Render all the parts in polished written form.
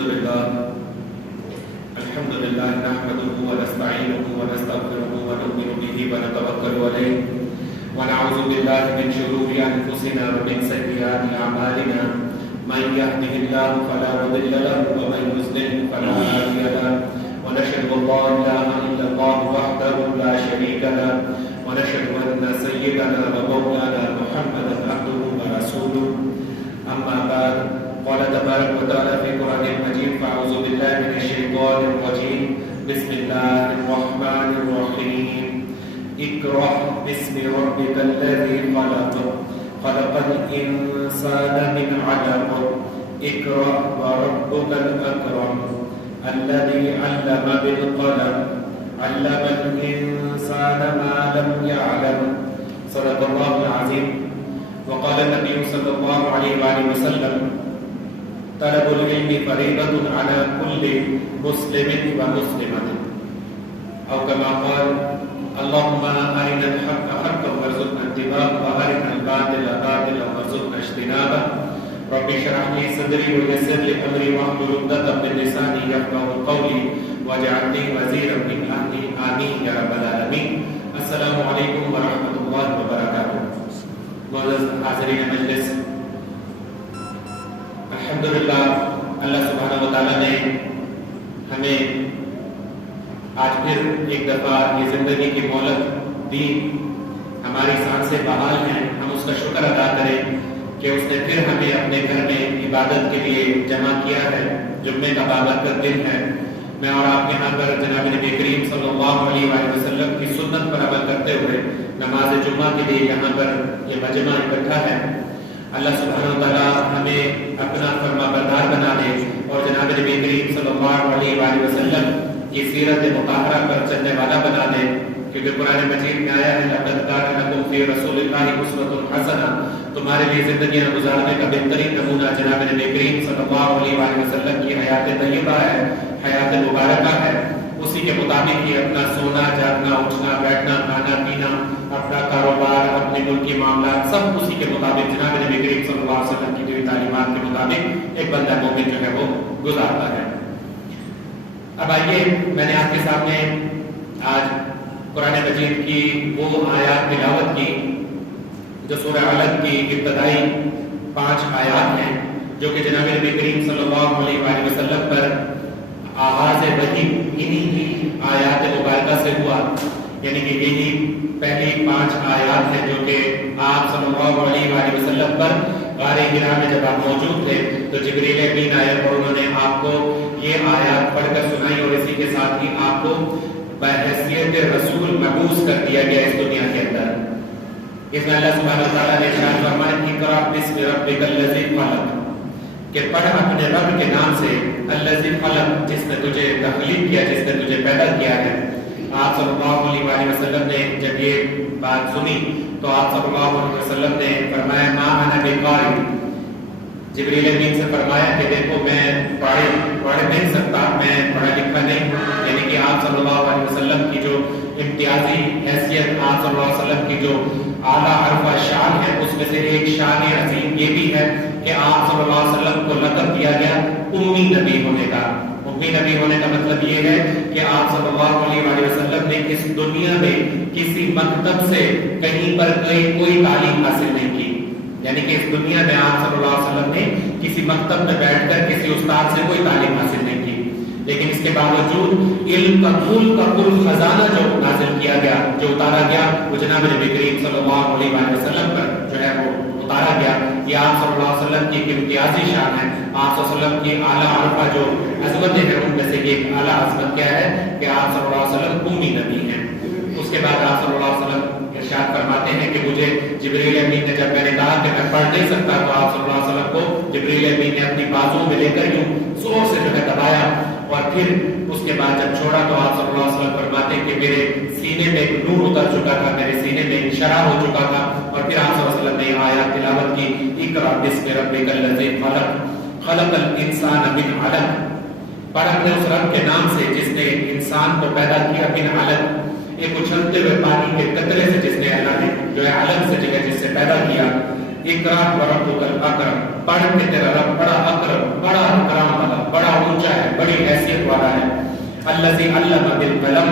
الحمد لله نحمده ونستعينه ونستغفره ونؤمن به ونتوكل عليه ونعوذ بالله من شرور أنفسنا ومن سيئات أعمالنا من يهده الله فلا مضل له ومن يضلل فلا هادي له ونشهد أن لا إله إلا الله وحده لا شريك له ونشهد أن سيدنا ومولانا محمدا عبده ورسوله أما بعد قال تبارك وتعالى في القرآن المجيد فأعوذ بالله من الشيطان الرجيم بسم الله الرحمن الرحيم اقرأ باسم ربك الذي خلق خلق الإنسان من علق اقرأ وربك الأكرم الذي علم بالقلم علم الإنسان ما لم يعلم صدق الله العظيم. وقال النبي صلى الله عليه وآله وسلم طلب العلم فريضة على كل مسلم ومسلمة أو كما قال اللهم أرنا الحق حقا وارزقنا اتباعه وأرنا الباطل باطلا وارزقنا اجتنابه. رب اشرح لي صدري ويسر لي أمري واحلل عقدة من لساني يفقهوا قولي واجعلني وزيرا من أهلي آمين يا رب العالمين. السلام علیکم ورحمۃ اللہ وبرکاتہ. معزز حاضرین مجلس، الحمدللہ اللہ سبحانہ وتعالیٰ نے ہمیں آج پھر ایک دفعہ یہ زندگی کی مہلت دی. ہماری سانسیں بحال ہیں، ہم اس کا شکر ادا کریں کہ اس نے پھر ہمیں اپنے گھر میں عبادت کے لیے جمع کیا ہے. جمعے کا بابرکت دن ہے. میں اور آپ یہاں پر جناب نبی کریم صلی اللہ علیہ وآلہ وسلم کی سنت پر عمل کرتے ہوئے نماز جمعہ کے لیے یہاں پر یہ مجمع اکٹھا ہے. اللہ سبحانہ وتعالیٰ ہمیں اپنا فرما بردار بنا دے اور جناب نبی کریم صلی اللہ علیہ وآلہ وسلم کی سیرت مطہرہ پر چلنے والا بنا دے، کیونکہ قرآن مجید میں آیا ہے لقد کان لکم فی رسول اللہ اسوۃ حسنہ. تمہارے لیے زندگیاں گزارنے کا بہترین نمونہ جناب نبی کریم صلی اللہ علیہ وآلہ وسلم کی حیات طیبہ ہے، حیات مبارکہ ہے. اسی کے مطابق ہی اپنا سونا جاگنا اٹھنا بیٹھنا کھانا پینا اپنا کاروبار اپنے ملکی معاملات سب اسی کے مطابق جناب نبی کریم صلی اللہ علیہ وسلم کی جو تعلیمات کے مطابق ایک بندہ مومن جو ہے وہ گزارتا ہے. اب آئیے میں نے آپ کے سامنے آج قرآن مجید کی وہ آیات تلاوت کی جو سورہ علق کی ابتدائی 5 آیات ہیں جو کہ جناب نبی کریم صلی اللہ علیہ وآلہ وسلم پر آغاز وحی انہی کی آیات مبارکہ سے ہوا. یعنی کہ یہی پہلی 5 آیات ہیں جو کہ آپ صلی اللہ علیہ وآلہ وسلم پر غار حرا میں جب آپ موجود تھے تو جبریل امین آئے اور انہوں نے آپ کو یہ آیات پڑھ کر سنائی اور اسی کے ساتھ ہی آپ کو بحیثیت رسول مبعوث کر دیا گیا اس دنیا کے اندر. اس میں اللہ سبحانہ وتعالیٰ نے ارشاد فرمایا اقرأ باسم ربک الذی خلق کہ پڑھ اپنے رب کے نام سے الذی خلق جس نے تجھے تخلیق کیا جس نے تجھے پیدا کیا ہے. آپ صلی اللہ علیہ وآلہ وسلم نے جب یہ بات سنی تو آپ صلی اللہ علیہ وسلم نے فرمایا ما انا بقاری. جبریل امین سے فرمایا کہ دیکھو میں پڑھ نہیں سکتا، میں پڑھا لکھا نہیں ہوں. یعنی کہ آپ صلی اللہ علیہ وسلم کی جو امتیازی حیثیت آپ صلی اللہ علیہ وسلم کی جو اعلیٰ عرفہ شان ہے اس میں سے ایک شان عظیم یہ بھی ہے کہ آپ صلی اللہ علیہ وسلم کو لقب دیا گیا امی نبی ہونے کا. امی نبی ہونے کا مطلب یہ ہے کہ آپ صلی اللہ علیہ وآلہ وسلم نے اس دنیا میں کسی مکتب سے کہیں پر کوئی تعلیم حاصل نہیں کی. یعنی کہ اس دنیا میں آپ صلی اللہ علیہ وسلم نے کسی مکتب میں بیٹھ کر کسی استاد سے کوئی تعلیم حاصل نہیں کی. لیکن اس کے باوجود علم کا کل خزانہ جو نازل کیا گیا جو اتارا گیا وہ جناب نبی کریم صلی اللہ علیہ وآلہ وسلم پر جو ہے وہ اتارا گیا. یہ آپ صلی اللہ علیہ وسلم کی ایک امتیازی شان ہے. آپ صلی اللہ علیہ وسلم کی اعلیٰ عرفہ جو عظمتیں ہیں ان میں سے ایک اعلیٰ عظمت کیا ہے کہ آپ صلی اللہ علیہ وسلم امی نبی ہیں. اس کے بعد آپ صلی اللہ علیہ وسلم ارشاد فرماتے ہیں کہ مجھے جبریل امین نے جب میں نے کہا کہ میں پڑھ نہیں سکتا تو آپ صلی اللہ علیہ وسلم کو جبریل امین نے اپنی بازوں میں لے کر یوں زور سے جو ہے دبایا اور پھر اس کے بعد جب چھوڑا تو آپ صلی اللہ علیہ وسلم فرماتے ہیں کہ میرے سینے میں ایک نور اتر چکا تھا، میرے سینے میں ایک شرح ہو چکا تھا. اور پھر آپ صلی اللہ علیہ وسلم نے آیات تلاوت کی اقرأ باسم ربک الذی خلق خلق الانسان من علق. پڑھ اپنے اس رب کے نام سے جس نے انسان کو پیدا کیا من علق ایک اچھلتے ہوئے پانی کے قطرے سے جس نے اللہ نے جو ہے علق سے جگہ جس سے پیدا کیا. اقرا وربکل اکرم، پڑھ کے تیرا رب بڑا اکرم، بڑا اکرام والا، بڑا اونچا ہے، بڑی حیثیت والا ہے۔ الذی علم بالقلم،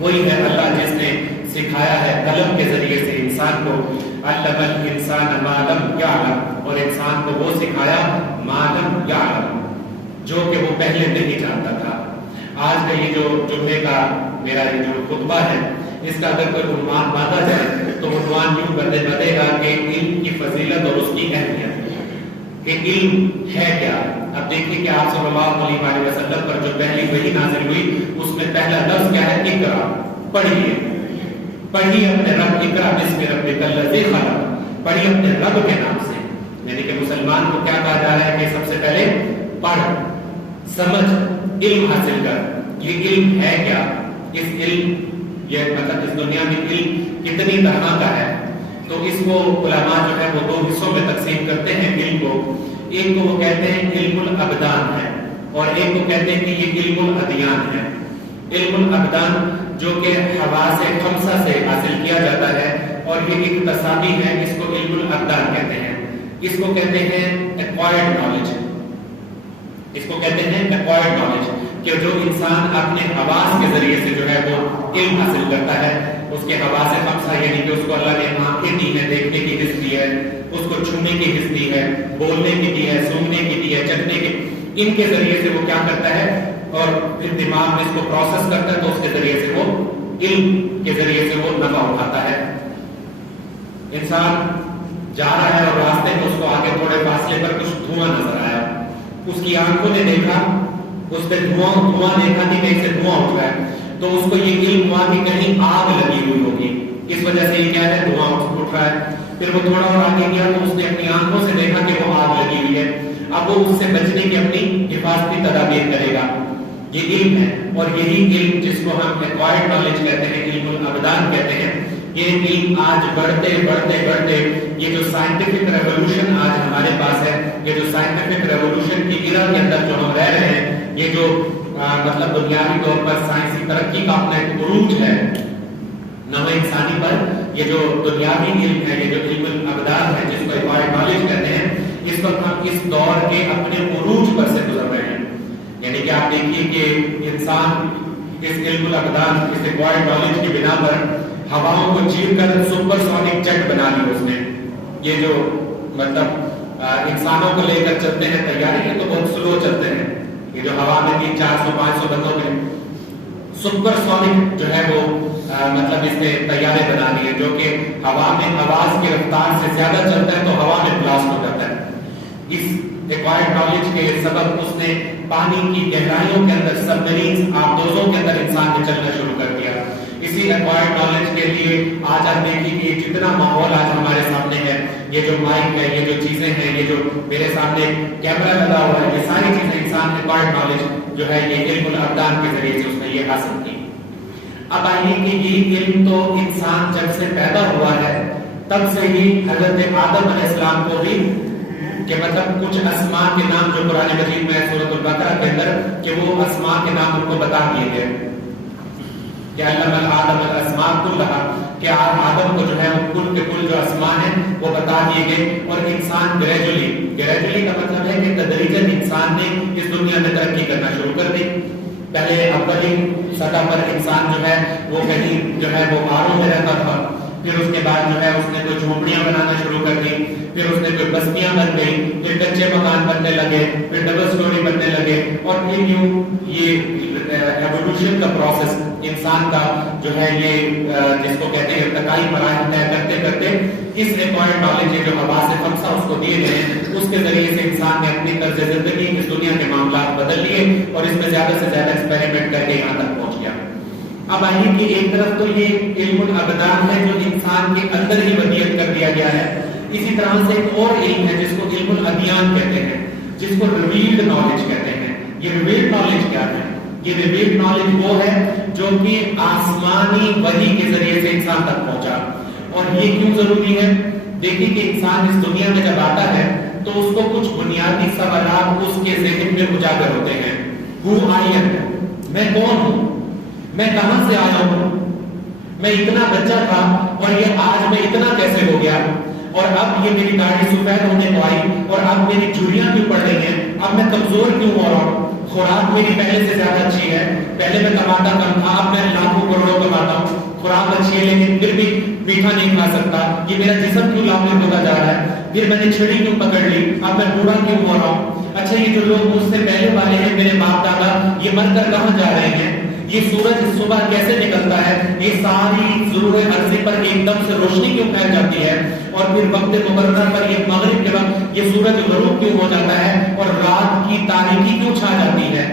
وہی ہے اللہ جس نے سکھایا ہے قلم کے ذریعے سے انسان کو۔ علم الانسان ما لم یعلم، اور انسان کو وہ سکھایا ما لم یعلم، جو کہ وہ پہلے نہیں جانتا تھا۔ آج کا یہ جو جمعے کا میرا یہ جو خطبہ ہے، اس کا اگر کوئی عنوان باندھا جائے تو عنوان یوں بنے گا کہ علم کی فضیلت اور اس کی اہمیت، کہ علم ہے کیا۔ اب دیکھیے کہ آپ صلی اللہ علیہ وسلم پر جو پہلی وحی نازل ہوئی اس میں پہلا لفظ کیا ہے؟ اقرا، پڑھیے، پڑھیے اپنے رب، اقرا بسم ربک الذی خلق، پڑھیے اپنے رب کے نام سے۔ یعنی کہ مسلمان کو کیا کہا جا رہا ہے کہ سب سے پہلے پڑھ، سمجھ، علم حاصل کر۔ یہ علم ہے کیا؟ اس علم، یہ مطلب اس دنیا میں علم کتنی طرح کا ہے، تو اس کو علماء جو ہے وہ دو حصوں میں تقسیم کرتے ہیں علم کو۔ ایک کو وہ کہتے ہیں علم الابدان ہے، اور ایک کو کہتے ہیں کہ یہ علم الادیان ہے۔ علم الابدان جو کہ حواس خمسہ سے حاصل کیا جاتا ہے، اور یہ اکتسابی ہے، اس کو علم الابدان کہتے ہیں۔ اس کو کہتے ہیں ایکوائرڈ نالج، اس کو کہتے ہیں ایکوائرڈ نالج، کہ جو انسان اپنے حواس کے ذریعے سے جو ہے وہ علم حاصل کرتا ہے۔ اس کے حواس خمسہ یعنی کہ اس کو اللہ نے آنکھیں دی ہیں، دیکھنے کی حص دی ہے، اس کو چھونے کی حص دی ہے، بولنے کی دی ہے، سونگنے کی دی ہے، چکھنے کی، ان کے ذریعے سے وہ کیا کرتا ہے، اور پھر دماغ میں اس کو پروسیس کرتا ہے، تو اس کے ذریعے سے وہ علم کے ذریعے سے وہ نفع اٹھاتا ہے۔ انسان جا رہا ہے اور راستے میں اس کو آگے تھوڑے فاصلے پر کچھ دھواں نظر آیا، اس کی آنکھوں نے دیکھا، اس نے دھواں دیکھا کہ کہیں سے دھواں اٹھ رہا ہے، تو اس کو یہ علم ہوا کہ کہیں آگ لگی ہوئی ہوگی، اس وجہ سے یہ کیا ہے، دھواں اٹھ رہا ہے۔ پھر وہ تھوڑا اور آگے گیا تو اس نے اپنی آنکھوں سے دیکھا کہ وہ آگ لگی ہوئی ہے، اب وہ اس سے بچنے کی اپنی حفاظتی تدابیر کرے گا۔ یہ علم ہے، اور یہی علم جس کو ہم ایکوائرڈ نالج کہتے ہیں، علم الابدان کہتے ہیں، یہ علم آج بڑھتے بڑھتے بڑھتے یہ جو سائنٹیفک ریولوشن آج ہمارے پاس ہے، یہ جو سائنٹیفک ریولوشن کی ایرا کے اندر جو ہم رہ رہے ہیں، یہ جو مطلب دنیاوی طور پر سائنسی ترقی کا اپنا ایک عروج ہے نو انسانی پر، یہ جو دنیاوی علم ہے، یہ جو علم الابدان ہے جس کو ایکوائرڈ نالج کہتے ہیں، اس وقت ہم اس دور کے اپنے عروج پر سے گزر رہے ہیں۔ یعنی کہ آپ دیکھیے کہ انسان اس علم الابدان، اس ایکوائرڈ نالج کی بنا پر ہواؤں کو چیر کر سپر سونک جیٹ بنا لی اس نے۔ یہ جو مطلب انسانوں کو لے کر چلتے ہیں طیارے، یہ تو بہت سلو چلتے ہیں، یہ جو ہوا میں 300-400-500 بندوں میں سپر سونک جو ہے وہ مطلب اس نے طیارے بنا لیے، جو کہ ہوا میں آواز کی رفتار سے زیادہ چلتا ہے تو ہوا میں بلاسٹ ہو جاتا ہے۔ اس ایکوائرڈ نالج کے سبب اس نے پانی کی گہرائیوں کے اندر، سبمرینز، آبدوزوں کے اندر انسان نے چلنا شروع کر دیا۔ اسی ایکوائرڈ نالج کے لیے آج آپ دیکھیے کہ یہ جتنا ماحول آج ہمارے سامنے ہے، یہ جو مائک ہے، یہ جو چیزیں ہیں، یہ جو میرے سامنے کیمرہ لگا ہوا ہے، یہ ساری چیزیں انسان ایکوائرڈ نالج جو ہے یہ علم الابدان کے ذریعے سے اس نے یہ حاصل کی۔ اب آئیے کہ یہ علم تو انسان جب سے پیدا ہوا ہے تب سے ہی حضرت آدم علیہ السلام کو بھی، کہ مطلب کچھ اسماء کے نام جو قرآن مجید میں سورۃ البقرہ کے اندر کہ وہ اسماء کے نام ان کو بتا دیے گئے کہ علم آدم الاسماء کلھا، کہ آدم کو جو ہے وہ کل کے کل جو اسماء ہیں وہ بتا دیے گئے۔ اور انسان گریجولی کا مطلب ہے کہ تدریجاً انسان نے اس دنیا میں ترقی کرنا شروع کر دی۔ پہلے اولی سطح پر انسان جو ہے وہ کہیں جو ہے وہ غاروں میں رہتا تھا، پھر اس کے بعد جو ہے اس نے کوئی جھونپڑیاں بنانا شروع کر دی، پھر اس نے کوئی بستیاں بن گئی، پھر کچے مکان بننے لگے، پھر ڈبل سٹوری بننے لگے، اور پھر یوں یہ ایوولوشن کا پروسیس انسان کا جو ہے یہ جس کو کہتے ہیں ارتقائی مراحل طے کرتے کرتے اس ایکوائرڈ نالج جو حواس خمسہ اس کو دیے گئے اس کے ذریعے سے انسان نے اپنی طرز زندگی اس دنیا کے معاملات بدل لیے اور اس میں زیادہ سے زیادہ ایکسپیریمنٹ کر کے یہاں تک پہنچ گیا۔ اب آئیے کہ ایک طرف تو یہ علم الابدان ہے جو انسان کے اندر ہی ودیت کر دیا گیا ہے، اسی طرح سے ایک اور علم ہے جس کو علم الادیان کہتے ہیں، جس کو ریویلڈ نالج کہتے ہیں۔ یہ ریویلڈ نالج کیا ہے؟ یہ ریویلڈ نالج وہ ہے جو کہ آسمانی وحی کے ذریعے سے انسان تک پہنچا۔ اور یہ کیوں ضروری ہے؟ دیکھیں کہ انسان اس دنیا میں جب آتا ہے تو اس کو کچھ بنیادی سوالات اس کے ذہن میں اجاگر ہوتے ہیں۔ Who I am؟ میں کون ہوں؟ میں کہاں سے آیا ہوں؟ میں اتنا بچہ تھا اور یہ آج میں اتنا کیسے ہو گیا، اور اب یہ میری داڑھی سفید ہونے کو آئی، اور اب میری چوڑیاں کیوں پڑ رہی ہیں، اب میں کمزور کیوں ہو رہا ہوں، خوراک میری پہلے سے زیادہ اچھی ہے، پہلے میں کماتا کم تھا، اب میں لاکھوں کروڑوں کماتا ہوں، خوراک اچھی ہے لیکن پھر بھی میٹھا نہیں کھا سکتا، یہ میرا جسم کیوں لاغر ہوتا جا رہا ہے، پھر میں نے چھڑی کیوں پکڑ لی، اب میں بوڑھا کیوں ہو رہا ہوں، اچھا یہ جو لوگ مجھ سے پہلے والے ہیں میرے باپ دادا، یہ مر کر کہاں جا رہے ہیں، یہ سورج صبح کیسے نکلتا ہے، یہ ساری ضرورت عرضی پر ایک دم سے روشنی کیوں پھیل جاتی ہے، اور پھر وقت مقررہ پر یہ مغرب کے وقت یہ سورج غروب کیوں ہو جاتا ہے اور رات کی تاریکی کیوں چھا جاتی ہے،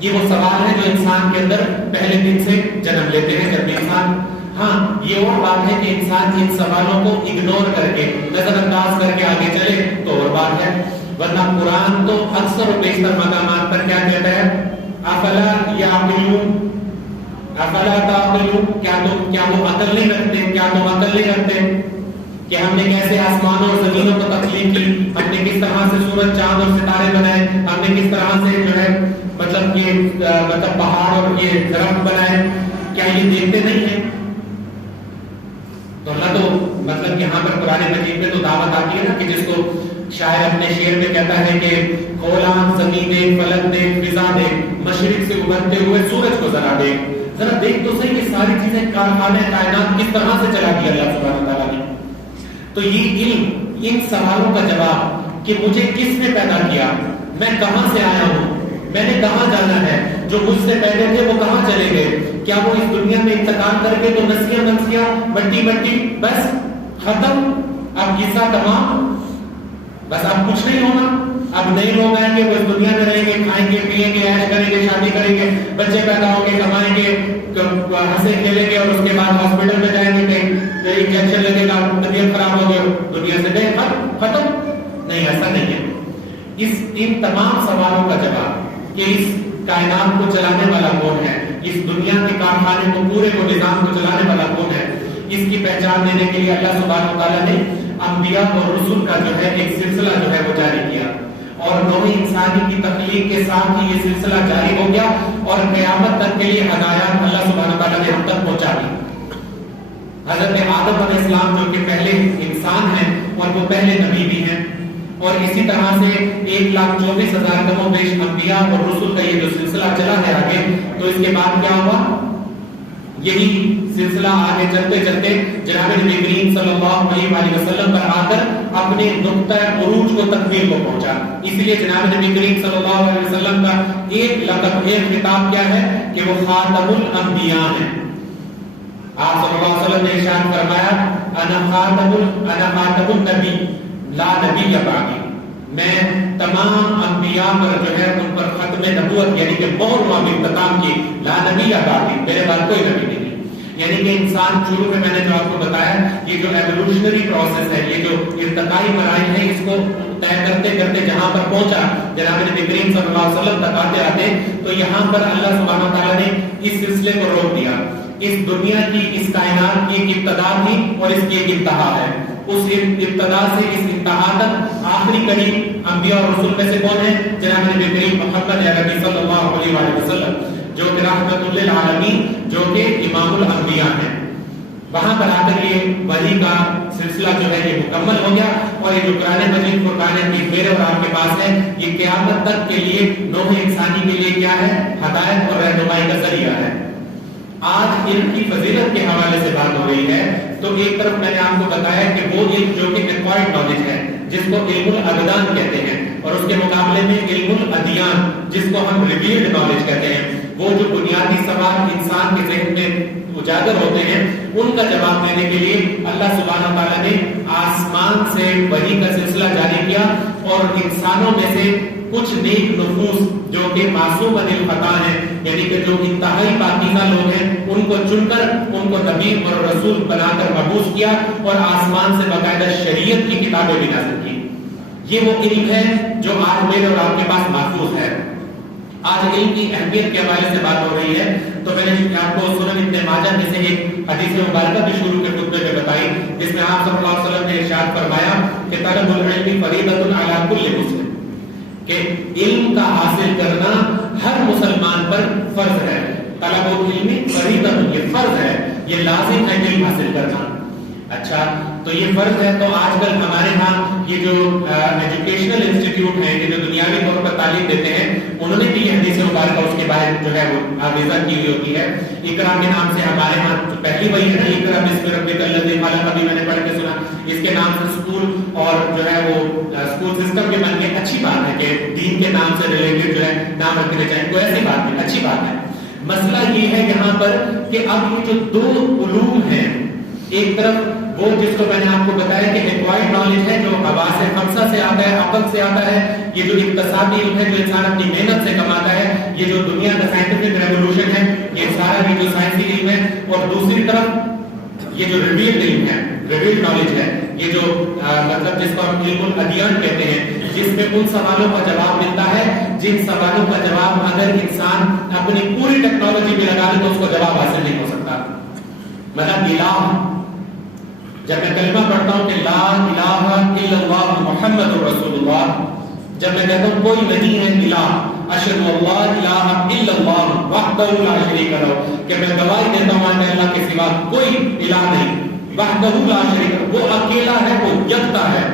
یہ وہ سوال ہے جو انسان کے اندر پہلے دن سے جنم لیتے ہیں جب انسان، ہاں یہ اور بات ہے کہ انسان ان سوالوں کو اگنور کر کے نظر انداز کر کے آگے چلے تو اور بات ہے، ورنہ قرآن تو اکثر و بیشتر مقامات پر کیا کہتا ہے، افلا یعقلون افلا تعقلون، کیا وہ عقل نہیں رکھتے، کیا تم عقل نہیں رکھتے کہ ہم نے کیسے آسمانوں اور زمینوں کو تخلیق کی، ہم نے کس طرح سے سورج چاند اور ستارے بنائے، ہم نے کس طرح سے جو ہے مطلب پہاڑ اور یہ درخت بنائے، کیا یہ دیکھتے نہیں ہیں؟ تو اللہ تو مطلب یہاں پر قرآن مجید میں تو دعوت آتی ہے نا کہ جس کو شاعر اپنے شعر میں کہتا ہے کہ کھولان زمین دیکھ، فلک دیکھ، فضا دیکھ، مشرق سے ابھرتے ہوئے سورج کو ذرا دیکھ تو صحیح کہ ساری چیزیں کارخانے کائنات کس طرح سے چلا دیا اللہ سبحانہ وتعالیٰ نے۔ تو یہ علم، ان سوالوں کا جواب کہ مجھے کس نے پیدا کیا، میں کہاں سے آیا ہوں، میں نے کہاں جانا ہے، جو مجھ سے پہلے تھے وہ کہاں چلے گئے، کیا وہ اس دنیا میں انتقال کر کے تو نسیاں نسیاں مٹی بس ختم، اب قصہ تمام، بس اب کچھ نہیں ہونا، اب نئے لوگ آئیں گے وہ اس دنیا میں رہیں گے، کھائیں گے پیئیں گے، عیش کریں گے، شادی کریں گے، بچے پیدا ہوں گے، کمائیں گے، ہنسے کھیلیں گے، اور اس کے بعد ہاسپٹل میں جائیں گے، کہیں انجیکشن لگے گا، طبیعت خراب ہو گئی، دنیا سے بے ختم، نہیں ایسا نہیں ہے۔ ان تمام سوالوں کا جواب کہ اس کائنات کو چلانے والا کون ہے، اس دنیا کے کارخانے کو پورے کو نظام کو چلانے والا کون ہے، اس کی پہچان دینے کے لیے اللہ سبحانہ وتعالیٰ نے انبیاء اور رسول کا جو ہے ایک سلسلہ جو ہے وہ جاری کیا، اور نوع انسانی کی تخلیق کے ساتھ ہی یہ سلسلہ جاری ہو گیا، اور قیامت تک کے لیے ہدایات اللہ سبحانہ وتعالیٰ نے ہم تک پہنچا دی۔ حضرت آدم علیہ السلام جو کہ پہلے انسان ہیں اور وہ پہلے نبی بھی ہیں، اور اسی طرح سے 1,24,000 کم و بیش انبیاء اور رسول کا یہ جو سلسلہ چلا ہے آگے، تو اس کے بعد کیا ہوا، یہی سلسلہ آگے چلتے چلتے جناب نبی کریم صلی اللہ علیہ وسلم پر آ کر اپنے نقطہ عروج کو تکمیل کو پہنچا۔ اس لیے جناب نبی کریم صلی اللہ علیہ وسلم کا ایک لقب، ایک خطاب کیا ہے کہ وہ خاتم الانبیاء ہیں۔ آپ صلی اللہ علیہ وسلم نے ارشاد فرمایا انا خاتم النبی لا نبی بعدی، میں تمام انبیاء پر جو ہے ان پر ختم نبوت یعنی کہ مہر و اختتام کی، لا نبی بعدی، میرے بعد کوئی نبی نہیں۔ یعنی کہ انسان شروع میں نے جو آپ کو بتایا یہ جو ایوولوشنری پروسیس ہے، یہ جو ارتقائی مراحل ہیں، اس کو طے کرتے کرتے جہاں پر پہنچا جناب نبی کریم صلی اللہ علیہ وسلم تک آتے آتے، تو یہاں پر اللہ سبحانہ تعالیٰ نے اس سلسلے کو روک دیا۔ اس دنیا کی، اس کائنات کی ایک ابتدا تھی اور اس کی ایک انتہا ہے، اس ابتدا سے اس انتہا تک آخری قریب انبیاء اور رسول میں سے کون ہے، جناب نبی کریم محمد عربی صلی اللہ علیہ وسلم، جو کہ رحمت للعالمین، جو کہ امام الانبیاء ہیں۔ وہاں پر آ کر یہ وحی کا سلسلہ جو ہے یہ مکمل ہو گیا، اور یہ جو قرآن مجید فرقان حمید میرے اور آپ کے پاس ہے، یہ قیامت تک کے لیے نوح انسانی کے لیے کیا ہے، ہدایت اور رہنمائی کا ذریعہ ہے۔ آج علم کی فضیلت کے حوالے سے بات ہو رہی ہے، تو ایک طرف میں نے آپ کو بتایا کہ وہ علم جو کہ ایکوائرڈ نالج ہے، جس کو علم الابدان کہتے ہیں، اور اس کے مقابلے میں علم الادیان جس کو ہم ریویلڈ نالج کہتے ہیں، وہ جو بنیادی سوال انسان کے ذہن میں اجاگر ہوتے ہیں، ان کا جواب دینے کے لیے اللہ سبحانہ تعالیٰ نے آسمان سے وحی کا سلسلہ جاری کیا، اور انسانوں میں سے کچھ نیک نفوس جو کہ معصوم عن الخطا ہیں، یعنی کہ جو انتہائی پاکیزہ لوگ ہیں، ان کو چن کر ان کو نبی اور رسول بنا کر مبعوث کیا، اور آسمان سے باقاعدہ شریعت کی کتابیں بھی نازل کی۔ یہ وہ علم ہے جو آج میرے اور آپ کے پاس محفوظ ہے۔ آج علم کی اہمیت کے حوالے سے بات ہو رہی ہے، تو میں نے آپ کو سنن ابن ماجہ میں سے ایک حدیث مبارکہ بھی شروع کے خطبے میں بتائی، جس میں آپ صلی اللہ علیہ وسلم نے ارشاد فرمایا کہ طلب العلم فریضۃ علی کل مسلم، کہ علم کا حاصل کرنا ہر مسلمان پر فرض ہے۔ طلب العلم فریضۃ، یہ فرض ہے، یہ لازم ہے علم حاصل کرنا. اچھا تو یہ فرض ہے. تو آج کل ہمارے ہاں یہ جو ایجوکیشنل انسٹیٹیوٹ ہیں کہ جو دنیاوی طور پر تعلیم دیتے ہیں, انہوں نے بھی یہ حدیث مبارکہ اس کے بعد جو ہے وہ آویزہ کی ہوئی ہوتی ہے. اقرا کے نام سے ہمارے ہاں پہلی وہی ہے نا, اقرا بسم ربک الذی خلق, ابھی میں نے پڑھ کے سنا. اس کے نام سے اسکول اور جو ہے وہ اسکول سسٹم کے بن گئے. اچھی بات ہے کہ دین کے نام سے ریلیٹڈ جو ہے نام رکھنے چاہیے, کوئی ایسی بات نہیں, اچھی بات ہے. مسئلہ یہ ہے یہاں پر کہ اب یہ جو دو علوم ہیں, ایک طرف وہ جس کو میں نے آپ کو بتایا کہ ایکوائرڈ نالج ہے جو حواس خمسہ سے آتا ہے, عقل سے آتا ہے, یہ جو اقتصادی علم ہے جو انسان اپنی محنت سے کماتا ہے, یہ جو دنیا کا سائنٹیفک ریولوشن ہے, یہ سارا یہ جو سائنسی علم ہے. اور دوسری طرف یہ جو ریویلڈ علم ہے, ریویلڈ نالج ہے, یہ جو مطلب جس کو ہم علم الادیان کہتے ہیں, جس میں ان سوالوں کا جواب ملتا ہے جن سوالوں کا جواب اگر انسان اپنی پوری ٹیکنالوجی میں لگا لے تو اس کو جواب حاصل نہیں ہو سکتا. مطلب الہ, جب میں کلمہ پڑھتا ہوں کہ لا الہ الا اللہ محمد رسول اللہ, جب میں کہتا ہوں کوئی نہیں ہے الہ, اشہد اللہ الہ الا اللہ وحدہ لا شریک لہ, کہ میں گواہی دیتا ہوں کہ اللہ کے سوا کوئی الہ نہیں, وحدہ لا شریک, وہ اکیلا ہے, وہ یکتا ہے,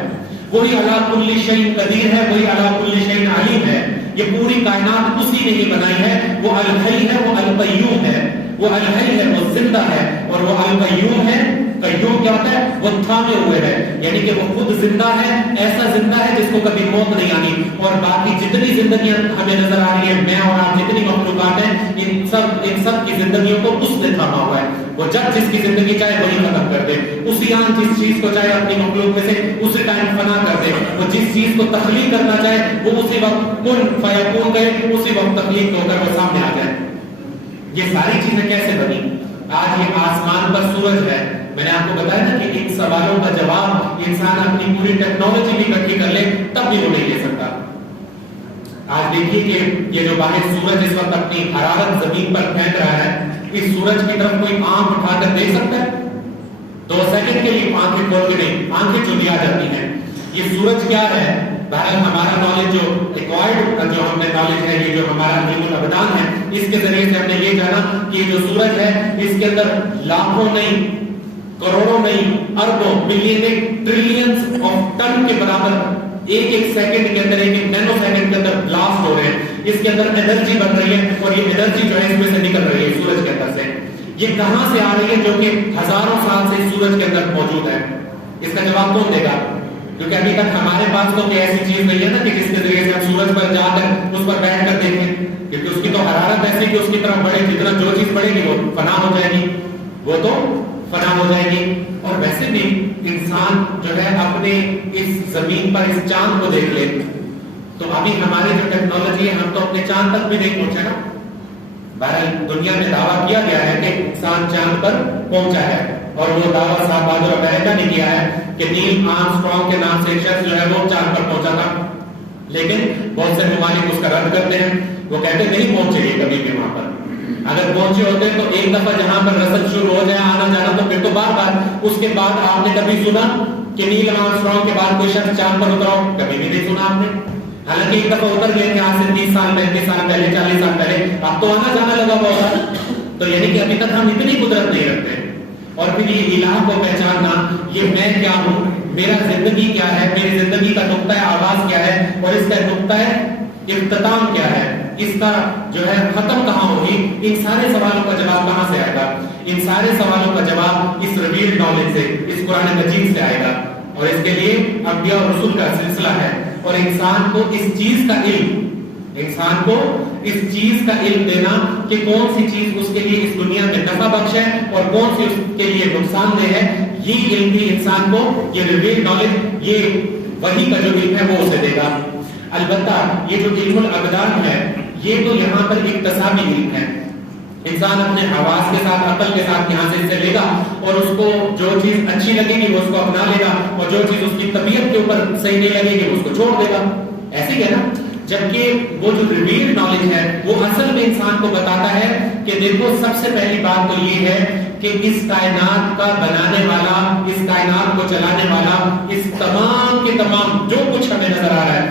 وہی علی کل شیء قدیر ہے, وہی علی کل شیء علیم ہے. یہ پوری کائنات اسی نے ہی بنائی ہے. وہ الحی ہے, وہ القیوم ہے, وہ الحی ہے, وہ زندہ ہے, اور وہ القیوم ہے. قیوم کیا ہوتا ہے؟ وہ تھامے ہوئے ہے, یعنی کہ وہ خود زندہ ہے, ایسا زندہ ہے جس کو کبھی موت نہیں آنی. اور باقی جتنی زندگیاں ہمیں نظر آ رہی ہیں, میں اور آپ جتنی مخلوقات ہیں, ان سب کی زندگیوں کو اس نے تھاما ہوا ہے. وہ جب جس کی زندگی چاہے وہی ختم کر دے, اسی آن جس چیز کو چاہے اپنی مخلوق میں سے اسی ٹائم فنا کر دے. وہ جس چیز کو تخلیق کرنا چاہے وہ اسی وقت کن فیکون کرے, اسی وقت تخلیق ہو کر وہ سامنے آ جائے. یہ ساری چیزیں کیسے بنی؟ آج یہ آسمان پر سورج ہے, میں نے آپ کو بتایا نا کہ ان سوالوں کا جواب انسان اپنی پوری ٹیکنالوجی بھی اکٹھی کر لے تب بھی وہ نہیں دے سکتا. آج دیکھیے کہ یہ جو باہر سورج اس وقت اپنی حرارت زمین پر پھینک رہا ہے, اس سورج کی طرف کوئی آنکھ اٹھا کر دیکھ سکتا ہے؟ 2 سیکنڈ کے لیے آنکھیں کھول کے نہیں, آنکھیں چلی آ جاتی ہیں. یہ سورج کیا ہے؟ بہرحال ہمارا نالج جو ایکوائرڈ جو ہم نے نالج ہے, یہ جو ہمارا علم الابدان ہے, اس کے ذریعے سے ہم نے یہ جانا کہ یہ جو سورج ہے اس کے اندر لاکھوں نہیں, کروڑوں نہیں, اربوں, بلین, ٹریلینز آف ٹن کے برابر ایک سیکنڈ کے اندر, ایک نینو سیکنڈ کے اندر بلاسٹ ہو رہے ہیں. اس کے اندر انرجی بن رہی ہے, اور یہ انرجی جو ہے اس میں سے نکل رہی ہے سورج کے اندر سے. یہ کہاں سے آ رہی ہے جو کہ ہزاروں سال سے سورج کے اندر موجود ہے؟ اس کا جواب کون دے گا؟ کیونکہ ابھی تک ہمارے پاس تو کوئی ایسی چیز نہیں ہے نا کہ جس کے ذریعے سے ہم سورج پر جا کر اس پر بیٹھ کر دیکھیں, کیونکہ اس کی تو حرارت ایسی کہ اس کی طرف بڑھے, جتنا جو چیز بڑھے گی وہ فنا ہو جائے گی, وہ تو فنا ہو جائے گی. اور ویسے بھی انسان جو ہے اپنے اس زمین پر اس چاند کو دیکھ لے تو ابھی ہماری جو ٹیکنالوجی ہے, ہم تو اپنے چاند تک بھی نہیں پہنچے نا. بہرحال دنیا میں دعویٰ کیا گیا ہے کہ انسان چاند پر پہنچا ہے, اور وہ دعویٰ صاحب بہادر امریکہ نے کیا ہے کہ نیل آرمسٹرانگ کے نام سے ایک شخص جو ہے وہ چاند پر پہنچا تھا. لیکن بہت سے ممالک اس کا رد کرتے ہیں, وہ کہتے نہیں پہنچے گی کبھی بھی وہاں پر. اگر پہنچے ہوتے تو ایک دفعہ جہاں پر رسد شروع ہو جائے, آنا جانا, تو پھر تو بار بار. اس کے بعد آپ نے کبھی سنا کہ نیل آرمسٹرانگ کے بعد کوئی شخص چاند پر اترا؟ کبھی بھی نہیں سنا آپ نے. حالانکہ ایک دفعہ اتر گئے تھے آج سے 30 سال 35 سال پہلے, 40 سال پہلے, اب تو آنا جانا لگا ہوا تھا. تو یعنی کہ ابھی تک ہم اتنی قدرت نہیں رکھتے. اور پھر یہ الہ کو پہچاننا, یہ میں کیا ہوں, میرا زندگی کیا ہے, میری زندگی کا نقطہ آغاز کیا ہے, اور اس کا نقطہ اختتام کیا ہے, اس کا جو ہے ختم کہاں ہوگی, ان سارے سوالوں کا جواب کہاں سے آئے گا؟ ان سارے سوالوں کا جواب اس ریویلڈ نالج سے, اس قرآن مجید سے آئے گا. اور اس کے لیے انبیاء اور رسول کا سلسلہ ہے. اور انسان کو اس چیز کا علم, انسان کو اس چیز کا علم دینا کہ کون سی چیز اس کے لیے اس دنیا میں نفع بخش ہے اور کون سی اس کے لیے نقصان دہ ہے, یہ علم بھی انسان کو, یہ ریویلڈ نالج, یہ وحی کا جو علم ہے وہ اسے دے گا. البتہ یہ جو علم الابدان ہے یہ تو یہاں پر اکتسابی علم ہے. انسان اپنے حواس کے ساتھ, عقل کے ساتھ یہاں سے اسے لے گا, اور اس کو جو چیز اچھی لگے گی وہ اس کو اپنا لے گا, اور جو چیز اس کی طبیعت کے اوپر صحیح نہیں لگے گی وہ اس کو چھوڑ دے گا. ایسے ہی ہے نا. جبکہ وہ جو ریویلڈ نالج ہے وہ اصل میں انسان کو بتاتا ہے کہ دیکھو, سب سے پہلی بات تو یہ ہے کہ اس کائنات کا بنانے والا, اس کائنات کو چلانے والا, اس تمام کے تمام جو کچھ ہمیں نظر آ رہا ہے,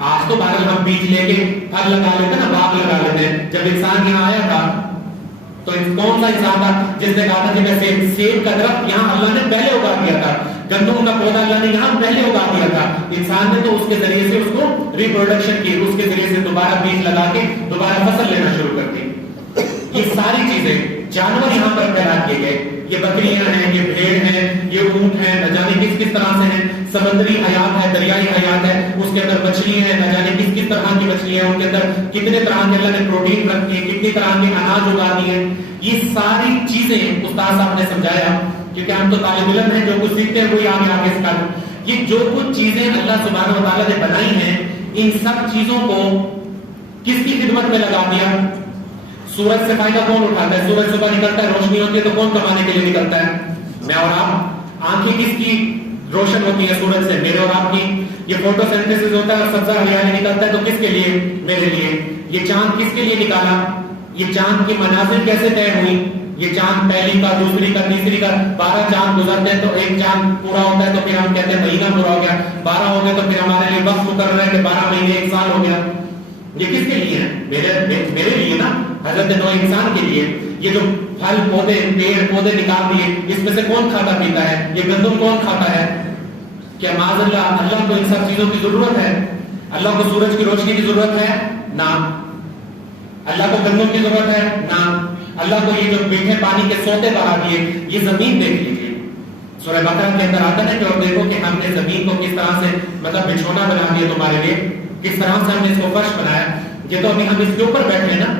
آج تو بہرحال ہم بیج لے کے پھل لگا لیتے نا، باغ لگا لیتے ہیں. جب انسان یہاں آیا تھا تو کون سا انسان تھا جس نے کہا تھا کہ میں سیب کا درخت یہاں اللہ نے پہلے اگا دیا تھا، گندم کا پودا اللہ نے یہاں پہلے اگا دیا تھا. انسان نے تو اس کے ذریعے سے اس کو ریپروڈکشن کی، اس کے ذریعے سے دوبارہ بیج لگا کے دوبارہ فصل لینا شروع کر دی. یہ ساری چیزیں جانور یہاں پر پیدا کیے گئے. یہ بکریاں ہیں، یہ بھیڑ ہیں، یہ اونٹ ہیں، نہ جانے کس طرح سے ہیں. سمندری حیات ہے، دریائی حیات ہے، اس کے اندر مچھلی ہیں، نہ جانے کس طرح کی مچھلی ہیں، ان کے اندر کتنے طرح کے اللہ نے پروٹین رکھے ہیں، کتنی طرح کے اناج اگا دیے ہیں. یہ ساری چیزیں استاد صاحب نے سمجھایا، کیونکہ ہم تو طالب علم ہیں، جو کچھ سیکھتے ہیں وہی آگے سکھا دیں. یہ جو کچھ چیزیں اللہ سبحانہ و تعالیٰ نے بنائی ہیں، ان سب چیزوں کو کس کی خدمت میں لگا دیا؟ سورج سے فائدہ کون اٹھاتا ہے؟ سورج صبح نکلتا ہے، روشنی ہوتی ہے تو کون کمانے کے لیے نکلتا ہے؟ میں اور آپ. آنکھیں کس کی روشن ہوتی ہے؟ سورج سے. میرے اور آپ کی. یہ فوٹو سینتھیسس ہوتا ہے اور سبزہ ہریالی نکلتا ہے تو کس کے لیے؟ میرے لیے. یہ چاند کس کے لیے نکالا؟ یہ چاند کی منازل کیسے طے ہوئی؟ یہ چاند پہلی کا، دوسری کا، تیسری کا 12 چاند گزرتے ہیں تو ایک چاند پورا ہوتا ہے تو پھر ہم کہتے ہیں مہینہ پورا ہو گیا. 12 ہو گئے تو پھر ہمارے لیے وقت مقرر ہے کہ 12 مہینے 1 سال ہو گیا. یہ کس کے لیے ہے؟ میرے لیے نا، حضرت نوح انسان کے لیے. یہ جو پھل پودے، پیڑ پودے نکال دیے، اس میں سے کون کھاتا پیتا ہے؟ یہ گندم کون کھاتا ہے؟ کیا معاذ اللہ کو ان سب چیزوں کی ضرورت ہے؟ اللہ کو سورج کی روشنی کی ضرورت ہے؟ نہ. اللہ کو گندم کی ضرورت ہے؟ نہ. اللہ کو یہ جو میٹھے پانی کے سوتے بہا دیے. یہ زمین دیکھ لیجیے، سورہ بقرہ کے اندر آتا ہے کہ اور دیکھو کہ ہم نے زمین کو کس طرح سے مطلب بچھونا بنا دیا تمہارے لیے، کس طرح سے ہم نے اس کو فرش بنایا. یہ تو ابھی ہم اس کے اوپر بیٹھے ہیں نا.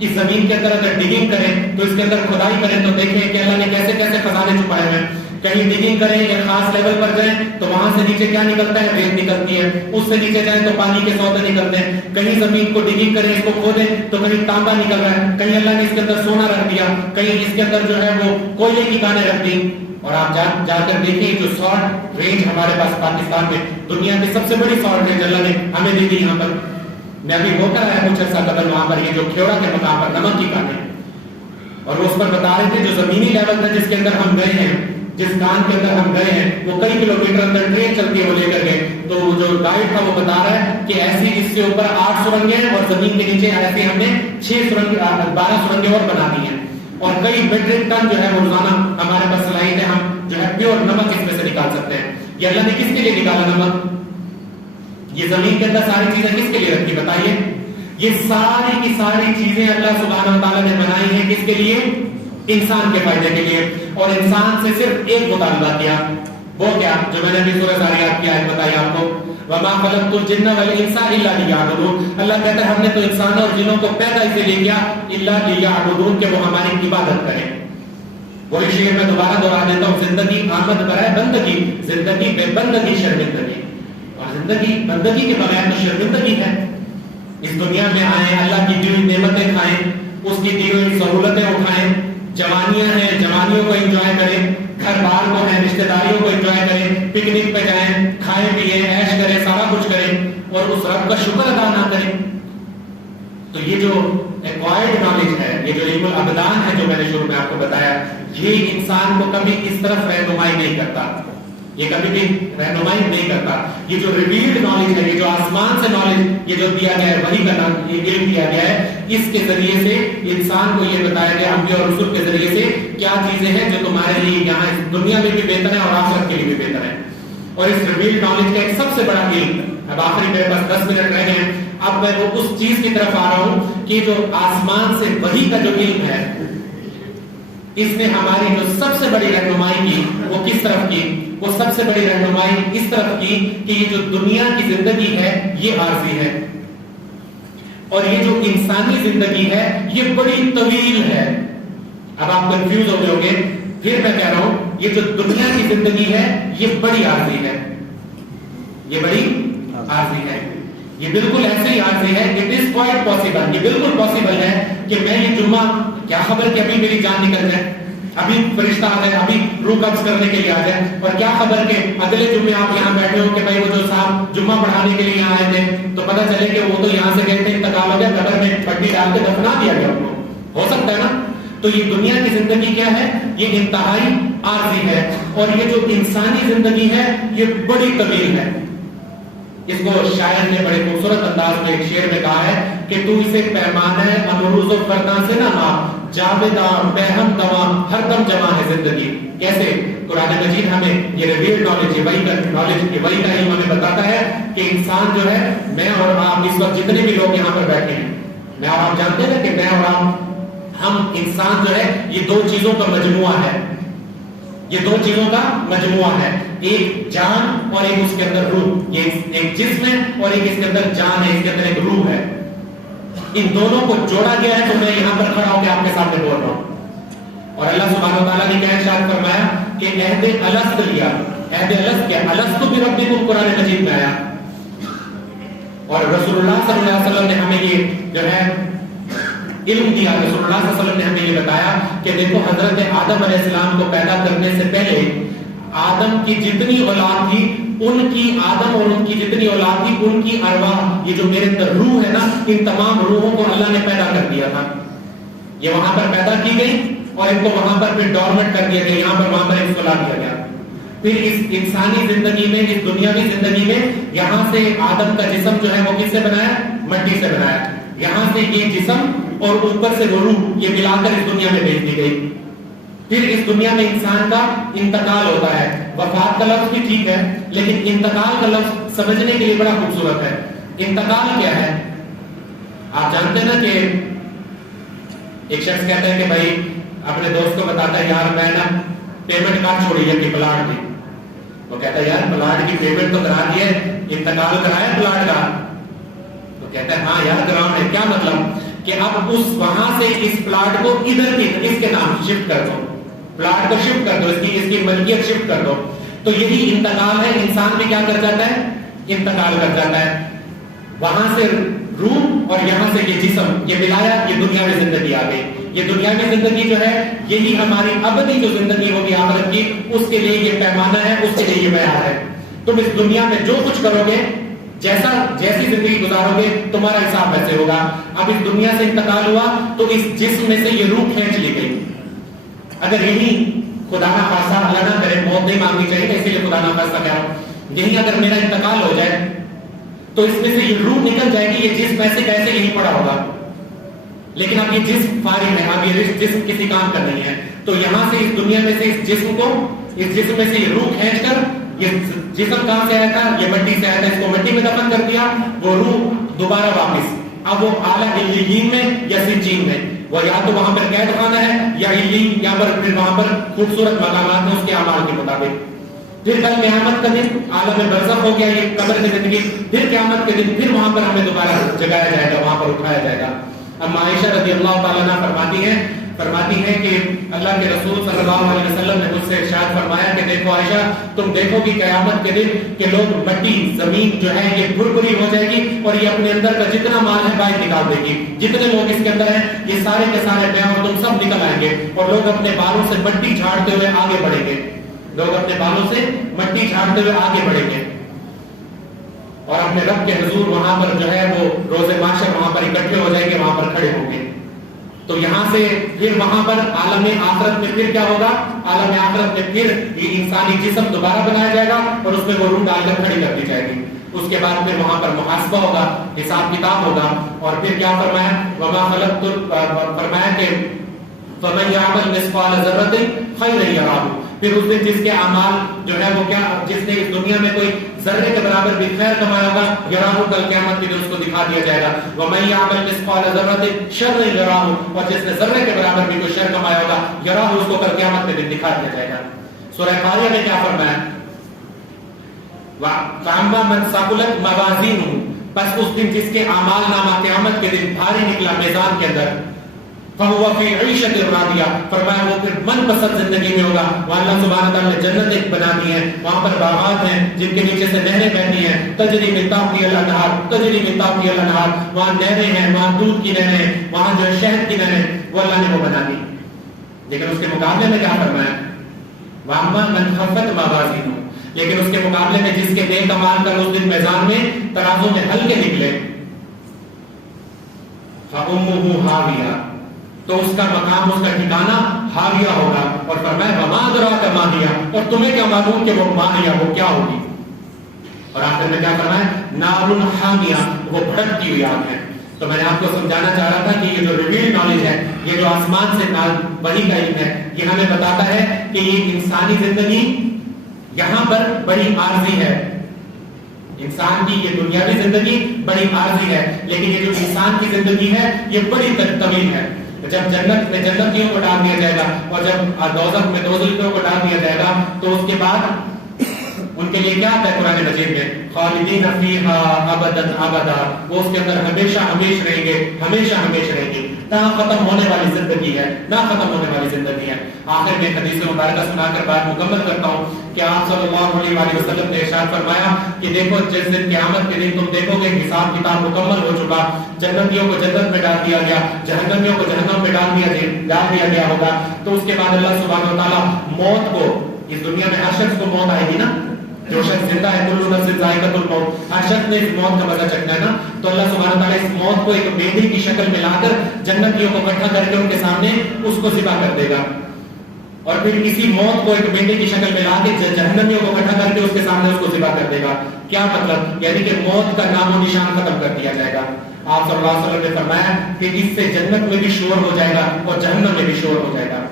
اس زمین کے اندر اگر ڈگنگ کریں تو اس کے اندر کھدائی کریں تو دیکھیں کہ اللہ نے کیسے کیسے خزانے چھپائے ہوئے ہیں. کہیں ڈگنگ کریں یا خاص لیول پر جائیں تو وہاں سے نیچے کیا نکلتا ہے؟ ریت نکلتی ہے. اس سے نیچے جائیں تو پانی کے سوتے نکلتے ہیں. کہیں زمین کو ڈگنگ کریں، اس کو کھودیں تو کہیں تانبا نکل رہا ہے، کہیں اللہ نے اس کے اندر سونا رکھ دیا، کہیں اس کے اندر جو ہے وہ کوئلے کی کانیں رکھ دی. اور آپ جا کر دیکھیں جو سالٹ رینج ہمارے پاس پاکستان میں دنیا کی سب سے بڑی سالٹ رینج اللہ نے ہمیں دے دی. یہاں پر میں ابھی ہو کر آیا کچھ عرصہ قبل وہاں پر، یہ جو کھیوڑا کے مقام پر نمک کی کانیں، اور وہ اس پر بتا رہے تھے جو زمینی لیول تھا جس کے اندر ہم گئے ہیں، جس کان کے اندر ہم گئے ہیں، وہ کئی کلومیٹر اندر ٹرین چلتی ہے وہ لے کر گئے. تو جو گائیڈ تھا وہ بتا رہا ہے کہ ایسی اس سے اوپر 8 سرنگیں ہیں اور زمین کے نیچے ایسے ہم نے 12 سرنگیں اور بنا دی ہیں. اور کئی میٹرک ٹن جو ہے وہ روزانہ ہمارے پاس صلاحیت ہے، ہم جو ہے پیور نمک اس میں سے نکال سکتے ہیں. یہ اللہ نے کس کے لیے نکالا نمک؟ یہ زمین کے اندر ساری چیزیں کس کے لیے رکھی بتائیے؟ یہ ساری کی ساری چیزیں اللہ سبحانہ و تعالیٰ نے بنائی ہیں کس کے لیے؟ انسان کے فائدے کے لیے. اور انسان سے صرف ایک مطالبہ کیا، وہ کیا؟ جو میں نے ابھی سورہ ذاریات کی آیت بتائی آپ کو، وَمَا خَلَقْتُ الْجِنَّ وَالْإِنسَ إِلَّا لِيَعْبُدُونَ. اللہ کہتا ہے ہم نے تو انسانوں اور جنوں کو پیدا اسی لیے کیا، إِلَّا لِيَعْبُدُونَ، کہ وہ ہماری عبادت کریں. وہی شعر میں دوبارہ دوہرا دیتا ہوں، زندگی آمد برائے بندگی، زندگی بے بندگی شرمندگی. اور زندگی بندگی کے بغیر تو شرمندگی ہے. اس دنیا میں آئیں، اللہ کی دی ہوئی نعمتیں کھائیں، اس کی دی ہوئی سہولتیں اٹھائیں. جوانیاں ہیں، جوانیوں کو انجوائے کریں، گھر بار کو ہیں، رشتہ داریوں کو انجوائے کریں، پکنک پہ جائیں، کھائیں پیئیں، عیش کریں، سارا کچھ کریں، اور اس رب کا شکر ادا نہ کریں. تو یہ جو ایکوائرڈ نالج ہے، یہ جو علم الابدان ہے جو میں نے شروع میں آپ کو بتایا، یہ انسان کو کبھی اس طرف رہنمائی نہیں کرتا، یہ کبھی بھی رہنمائی نہیں کرتا. یہ جو ریویلڈ نالج ہے، یہ جو آسمان سے نالج یہ جو دیا گیا ہے، وہی کا نام یہ علم دیا گیا ہے، اس کے ذریعے سے انسان کو یہ بتایا گیا انبیاء اور رسول کے ذریعے سے کیا چیزیں ہیں جو تمہارے لیے یہاں دنیا میں بھی بہتر ہے اور آخرت کے لیے بھی بہتر ہے. اور اس ریویلڈ نالج کا ایک سب سے بڑا علم، اب آخری میرے پاس 10 منٹ رہ گئے ہیں، اب میں وہ اس چیز کی طرف آ رہا ہوں کہ جو آسمان سے وحی کا جو علم ہے، اس نے ہماری جو سب سے بڑی رہنمائی کی وہ کس طرف کی؟ وہ سب سے بڑی رہنمائی اس طرف کی کہ یہ جو دنیا کی زندگی ہے یہ عارضی ہے، اور یہ جو انسانی زندگی ہے یہ بڑی طویل ہے. اب آپ کنفیوز ہو گئے ہوں گے، پھر میں کہہ رہا ہوں یہ جو دنیا کی زندگی ہے یہ بڑی عارضی ہے، یہ بڑی عارضی ہے. یہ بالکل ایسے ہی عارضی ہے. اٹ از کوائٹ پاسبل، یہ بالکل پاسبل ہے کہ میں یہ جمعہ، کیا خبر کہ ابھی میری جان نکل جائے، ابھی فرشتہ آ جائے، ابھی روح قبض کرنے کے لیے آ جائے، اور کیا خبر کہ اگلے جمعے آپ یہاں بیٹھے ہو کہ بھائی وہ جو صاحب جمعہ پڑھانے کے لیے یہاں آئے تھے تو پتہ چلے کہ وہ تو یہاں سے گئے تھے، انتقال ہو گیا، قبر میں پٹی ڈال کے دفنا دیا گیا ان کو. ہو سکتا ہے نا. تو یہ دنیا کی زندگی کیا ہے؟ یہ انتہائی عارضی ہے. اور یہ جو انسانی زندگی ہے یہ بڑی طویل ہے. اس کو شاعر نے بڑے خوبصورت انداز میں ایک شعر میں کہا ہے کہ تو اسے پیمانہ امروز و فردا سے نہ ماپ، جاویداں بہم دواں ہر دم جمع ہے زندگی۔ کیسے؟ قرآن مجید ہمیں یہ ریویل نالج، یہ وحی کا نالج، یہ وحی کا علم ہمیں بتاتا ہے کہ انسان جو ہے، میں اور آپ اس وقت جتنے بھی لوگ یہاں پر بیٹھے ہیں، میں اور آپ جانتے ہیں کہ میں اور آپ، ہم انسان جو ہے یہ دو چیزوں کا مجموعہ ہے، یہ دو چیزوں کا مجموعہ ہے، ایک جان اور ایک اس کے اندر روح۔ یہ ایک جسم ہے اور ایک اس کے اندر جان ہے، اس کے اندر ایک روح ہے۔ ان دونوں کو جوڑا گیا ہے تو میں یہاں پر کھڑا ہو کے آپ کے سامنے بول رہا ہوں۔ اور اللہ سبحانہ وتعالیٰ نے کیا ارشاد فرمایا کہ عہد الست لیا، عہد الست کیا؟ الست بربکم قرآن مجید میں آیا، اور رسول اللہ صلی اللہ علیہ وسلم نے ہمیں یہ جو ہے علم دیا۔ رسول اللہ صلی اللہ علیہ وسلم نے ہمیں یہ بتایا کہ دیکھو حضرت آدم علیہ السلام کو پیدا کرنے سے پہلے آدم کی جتنی اولاد تھی، ان کی آدم اور ان کی جتنی اولاد تھی، ان کی ارواح، یہ جو میرے اندر روح ہے نا، ان تمام روحوں کو اللہ نے پیدا کر دیا تھا۔ یہ وہاں پر پیدا کی گئی اور ان کو وہاں پر پھر ڈورمنٹ کر دیا گیا، یہاں پر وہاں پر انسلا دیا گیا۔ پھر اس انسانی زندگی میں، اس دنیاوی زندگی میں، یہاں سے آدم کا جسم جو ہے وہ کس سے بنایا؟ مٹی سے بنایا۔ یہاں سے یہ جسم اور اوپر سے وہ روح، یہ ملا کر اس دنیا میں بھیج دی گئی۔ پھر اس دنیا میں انسان کا انتقال ہوتا ہے۔ وفات کا لفظ بھی ٹھیک ہے، لیکن انتقال کا لفظ سمجھنے کے لیے بڑا خوبصورت ہے۔ انتقال کیا ہے؟ آپ جانتے ہیں نا کہ ایک شخص کہتا ہے کہ بھائی اپنے دوست کو بتاتا ہے یار میں نا پیمنٹ کہاں چھوڑی ہے کہ پلاٹ کی، وہ کہتا ہے یار پلاٹ کی پیمنٹ تو کرا دی ہے، انتقال کرایا پلاٹ کا؟ تو کہتا ہے ہاں یار گراؤنڈ ہے۔ کیا مطلب؟ کہ اب اس وہاں سے اس پلاٹ کو ادھر کی اس کے نام شفٹ کر دو، پلاٹ کو شفٹ کر دو، اس کی ملکیت شفٹ کر دو۔ تو یہی انتقال ہے، انسان بھی کیا کر جاتا ہے؟ انتقال کر جاتا ہے۔ وہاں سے روح اور یہاں سے یہ جسم، یہ ملایا، یہ دنیاوی زندگی آ گئی۔ یہ دنیاوی زندگی جو ہے یہی ہماری ابدی جو زندگی ہوگی آخرت کی، اس کے لیے یہ پیمانہ ہے، اس کے لیے یہ معیار ہے۔ تم اس دنیا میں جو کچھ کرو گے، جیسی زندگی گزارو گے، تمہارا حساب ویسے ہوگا۔ اب اس دنیا سے انتقال ہوا تو اس جسم میں سے یہ روح کھینچ لی گئی۔ اگر یہی خدا نہ خاصہ، اللہ نہ کرے، موت نہیں مانگنی چاہیے، اسی لیے خدا نہ خاصہ کہہ رہا ہوں، یہی اگر میرا انتقال ہو جائے تو اس میں سے یہ روح نکل جائے گی، یہ جسم ایسے کیسے یہیں پڑا ہوگا، لیکن اب یہ جسم فارغ ہے، اب یہ جسم کسی کام کا نہیں ہے۔ تو یہاں سے اس دنیا میں سے اس جسم میں سے یہ روح کھینچ کر، یہ جسم کہاں سے آیا تھا؟ یہ مٹی سے آیا تھا، اس کو مٹی میں دفن کر دیا، وہ روح دوبارہ واپس، اب وہ اعلیٰ علیین میں یا سجین میں، وہ یا تو وہاں پر قید خانہ ہے یا علیین، یا پھر وہاں پر خوبصورت مقامات ہیں اس کے اعمال کے مطابق۔ پھر کل قیامت کا دن، عالم برزخ ہو گیا یہ قبر کی زندگی، پھر قیامت کے دن پھر وہاں پر ہمیں دوبارہ جگایا جائے گا، وہاں پر اٹھایا جائے گا۔ اب عائشہ رضی اللہ تعالیٰ عنہ فرماتی ہیں کہ اللہ کے رسول صلی اللہ علیہ وسلم نے مجھ سے ارشاد فرمایا کہ دیکھو عائشہ، تم دیکھو گی قیامت کے دن کہ لوگ مٹی، زمین جو ہے یہ بھربھری ہو جائے گی اور یہ اپنے اندر کا جتنا مال ہے باہر نکال دے گی، جتنے لوگ اس کے اندر ہیں یہ سارے کے سارے میں اور تم سب نکل آئیں گے، اور لوگ اپنے بالوں سے مٹی جھاڑتے ہوئے آگے بڑھیں گے، لوگ اپنے بالوں سے مٹی جھاڑتے ہوئے آگے بڑھیں گے اور اپنے رب کے حضور وہاں پر جو ہے وہ روز محشر وہاں پر اکٹھے ہو جائیں گے، وہاں پر کھڑے ہوں گے۔ تو یہاں سے پھر وہاں پر عالم آخرت میں پھر کیا ہوگا؟ عالم آخرت میں پھر یہ انسانی جسم دوبارہ بنایا جائے گا اور اس میں وہ روح ڈال کر کھڑی کر دی جائے گی۔ اس کے بعد پھر وہاں پر محاسبہ ہوگا، حساب کتاب ہوگا، اور پھر کیا فرمایا؟ وما خلقت، فرمایا کہ فمن يعمل مثقال ذرة خيرا يره، پھر اس دن جس کے اعمال جو ہے وہ کیا، جس نے اس دنیا میں کوئی ذرے کے برابر بھی خیر کمایا ہوگا، یراہ، کل قیامت کے دن اس کو دکھا دیا جائے گا۔ ومن يعمل مثقال ذرة شرا يره، اور جس نے ذرے کے برابر بھی کوئی شر کمایا ہوگا، یراہ، اس کو کل قیامت کے دن دکھا دیا جائے گا۔ سورہ قاریہ میں کیا فرمایا؟ فَأَمَّا مَنْ ثَقُلَتْ مَوَازِينُهُ، پس اس دن جس کے اعمال نامہ قیامت کے دن بھاری نکلا میزان کے اندر، فَهُوَ فِي عِيشَةٍ رَاضِيَةٍ، فرمایا وہ پھر من پسند زندگی میں ہوگا۔ وہاں اللہ سبحانہ تعالیٰ نے جنت ایک بنا دی ہے، وہاں پر باغات ہیں جن کے نیچے سے نہریں بہتی ہیں، تجری من تحتها الانہار، تجری من تحتها الانہار، وہاں نہریں ہیں، وہاں دودھ کی نہریں ہیں، وہاں جو ہے شہد کی نہریں، وہ اللہ نے وہ بنا دی۔ لیکن اس کے مقابلے میں کیا فرمایا؟ وَأَمَّا مَنْ خَفَّتْ مَوَازِينُهُ، لیکن اس کے مقابلے میں جس کے نیک اعمال کا اس دن میزان میں ترازو میں ہلکے نکلے، فَأُمُّهُ هَاوِيَةٌ، تو اس کا مقام، اس کا ٹھکانہ ہاویہ ہوگا، اور فرمایا وما ادراک ما ہی، اور تمہیں کیا معلوم کہ وہ ما ہی وہ کیا ہوگی۔ اور آخر میں کیا فرمایا؟ نارن حامیہ، وہ بھڑکتی ہوئی آگ ہے۔ تو میں نے آپ کو سمجھانا چاہ رہا تھا کہ یہ جو ریویل نالج ہے، یہ جو آسمان سے وحی کا علم ہے، یہ ہمیں بتاتا ہے کہ یہ انسانی زندگی یہاں پر بڑی عارضی ہے۔ انسان کی یہ دنیاوی زندگی بڑی عارضی ہے، لیکن یہ جو انسان کی زندگی ہے یہ بڑی طویل ہے۔ جب جنت میں جنتیوں کو ڈال دیا جائے گا اور جب دوزخ میں دوزخیوں کو ڈال دیا جائے گا تو اس کے بعد ان کے لیے کیا آتا ہے قرآن مجید میں؟ خالدین فیہا ابدا ابدا، وہ اس کے اندر ہمیشہ ہمیش رہیں گے، ہمیشہ ہمیش رہیں گے۔ نہ ختم ہونے والی زندگی ہے، نہ ختم ہونے والی زندگی ہے۔ آخر میں حدیث مبارکہ سنا کر بات مکمل کرتا ہوں کہ آپ صلی اللہ علیہ وسلم نے ارشاد فرمایا کہ دیکھو جس دن قیامت کے دن تم دیکھو گے حساب کتاب مکمل ہو چکا، جنتیوں کو جنت میں ڈال دیا گیا، جہنمیوں کو جہنم میں ڈال دیا گیا ہوگا، تو اس کے بعد اللہ سبحانہ وتعالیٰ موت کو، اس دنیا میں ہر شخص کو موت آئے گی نا، جو شخص زندہ ہے کل نفس ذائقۃ الموت، ہر شخص نے اس موت کا مزہ چکھنا ہے نا، تو اللہ سبحانہ تعالیٰ اس موت کو ایک مینڈے کی شکل میں لا کر جنتیوں کو اکٹھا کر کے ان کے سامنے اس کو ذبح کر دے گا، اور پھر اسی موت کو ایک مینڈے کی شکل میں لا کے جہنمیوں کو اکٹھا کر کے اس کے سامنے اس کو ذبح کر دے گا۔ کیا مطلب؟ یعنی کہ موت کا نام و نشان ختم کر دیا جائے گا۔ آپ صلی اللہ علیہ وسلم نے فرمایا کہ اس سے جنت میں بھی شور ہو جائے گا اور جہنم میں بھی شور ہو جائے گا۔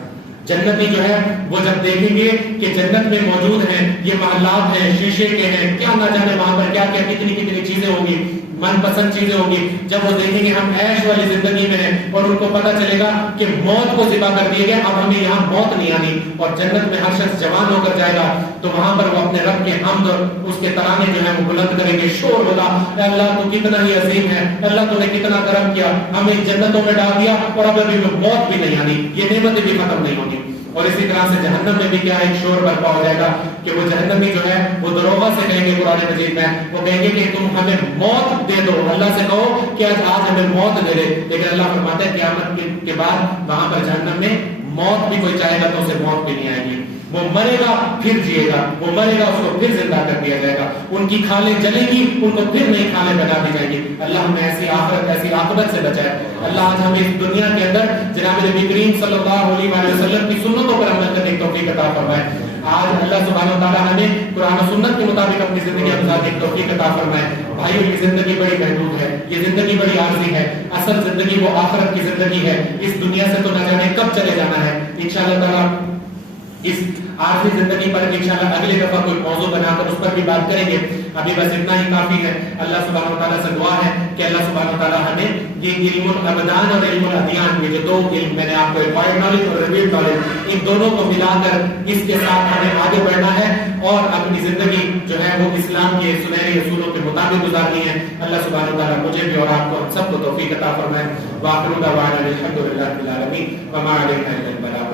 جنتی جو ہے وہ جب دیکھیں گے کہ جنت میں موجود ہیں یہ محلات ہیں، شیشے کے ہیں، کیا نہ جانے وہاں پر کیا کیا کتنی کتنی چیزیں ہوں گی، من پسند چیزیں ہوں گی، جب وہ دیکھیں گے ہم عیش والی زندگی میں ہیں اور ان کو پتہ چلے گا کہ موت کو ذبح کر دیا گیا، اب ہمیں یہاں موت نہیں آنی، اور جنت میں ہر شخص جوان ہو کر جائے گا، تو وہاں پر وہ اپنے رب کے حمد اور اس کے ترانے جو ہے وہ بلند کریں گے، شور ہوگا، اے اللہ تو کتنا ہی عظیم ہے، اللہ تو نے کتنا کرم کیا، ہمیں جنتوں میں ڈال دیا اور اب ابھی موت بھی نہیں آنی، یہ نعمتیں بھی ختم نہیں ہونی۔ اور اسی طرح سے جہنم میں بھی کیا ایک شور برپا ہو جائے گا کہ وہ جہنمی جو ہے وہ دروغہ سے کہیں گے قرآن مجید میں، وہ کہیں گے کہ تم ہمیں موت دے دو، اللہ سے کہو کہ آج ہمیں موت دے دے، لیکن اللہ فرماتا ہے قیامت کے بعد وہاں پر جہنم میں موت بھی کوئی چاہے گا تو اسے موت بھی نہیں آئے گی، وہ مرے گا پھر جیے گا، وہ مرے گا اس کو پھر زندہ کر دیا جائے گا، ان کی کھالیں جلیں گی ان کو پھر نئی کھالیں بنا دی جائیں گی۔ اللہ ہمیں ایسی آخرت ایسی عاقبت سے بچائے۔ اللہ آج ہمیں اس دنیا کے اندر جناب نبی کریم صلی اللہ علیہ وسلم کی سنتوں پر عمل کرنے کی توفیق عطا فرمائے۔ آج اللہ سبحانہ و تعالیٰ ہمیں قرآن و سنت کے مطابق اپنی زندگی گزارنے کی توفیق عطا فرمائے۔ بھائیو یہ زندگی بڑی محدود ہے، یہ زندگی بڑی عارضی ہے، اصل زندگی وہ آخرت کی زندگی ہے، اس دنیا سے تو نہ جانے کب چلے جانا ہے۔ انشاءاللہ تعالیٰ اس آخری زندگی پر انشاءاللہ اگلے دفعہ کوئی موضوع بنا کر اس پر بھی بات کریں گے، ابھی بس اتنا ہی کافی ہے۔ اللہ سبحانہ و تعالیٰ سے دعا ہے کہ اللہ سبحانہ و تعالیٰ ہمیں یہ علم الابدان اور علم الادیان، یہ جو دو علم میں نے آپ کو ایکوائرڈ نالج اور ریویلڈ نالج، ان دونوں کو ملا کر اس کے ساتھ ہمیں آگے بڑھنا ہے اور اپنی زندگی جو ہے وہ اسلام کے سنہرے اصولوں کے مطابق گزارنی ہے۔ اللہ سبحانہ و تعالیٰ مجھے بھی اور آپ کو ہم سب کو توفیق عطا فرمائے۔ وآخر دعوانا الحمد للہ رب العالمین وما علینا الا البلاغ۔